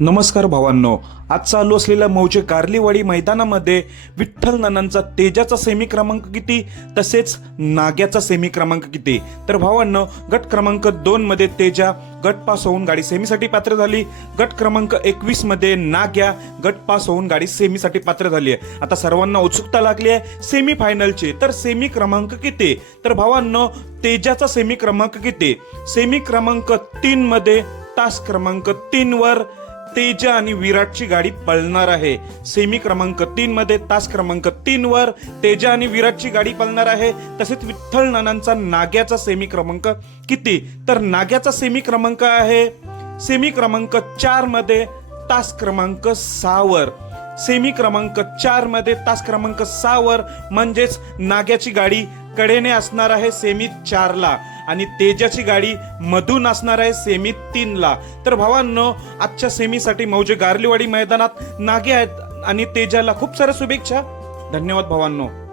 नमस्कार भावांनो आज चालू असलेल्या मौजे कार्लीवाडी मैदानामध्ये विठ्ठल नानांचा तेजाचा सेमी क्रमांक किती तसेच नाग्याचा सेमी क्रमांक किती? तर भावांनो गट क्रमांक दोन मध्ये तेजा गट पास होऊन गाडी सेमीसाठी पात्र झाली. गट क्रमांक एकवीसमध्ये नाग्या गट पास होऊन गाडी सेमीसाठी पात्र झाली आहे. आता सर्वांना उत्सुकता लागली आहे सेमी फायनलची तर सेमी क्रमांक किती? तर भावांनो तेजाचा सेमी क्रमांक किती? सेमी क्रमांक तीन मध्ये तास क्रमांक तीन वर तेजा आणि विराटची गाडी पळणार आहे. सेमी क्रमांक तीन मध्ये तास क्रमांक तीन वर तेजा आणि विराटची गाडी पळणार आहे. तसेच विठ्ठल नानांचा नाग्याचा सेमी क्रमांक किती? तर नाग्याचा सेमी क्रमांक आहे. सेमी क्रमांक चारमध्ये तास क्रमांक सहा वर. सेमी क्रमांक चारमध्ये तास क्रमांक सहा वर म्हणजेच नाग्याची गाडी कडेने असणार आहे सेमी चारला आणि तेजाची गाडी मधून असणार आहे सेमी तीनला. तर भावांनो आजच्या सेमीसाठी मौजे गारलीवाडी मैदानात नागे आहेत आणि तेजाला खूप साऱ्या शुभेच्छा. धन्यवाद भावांनो.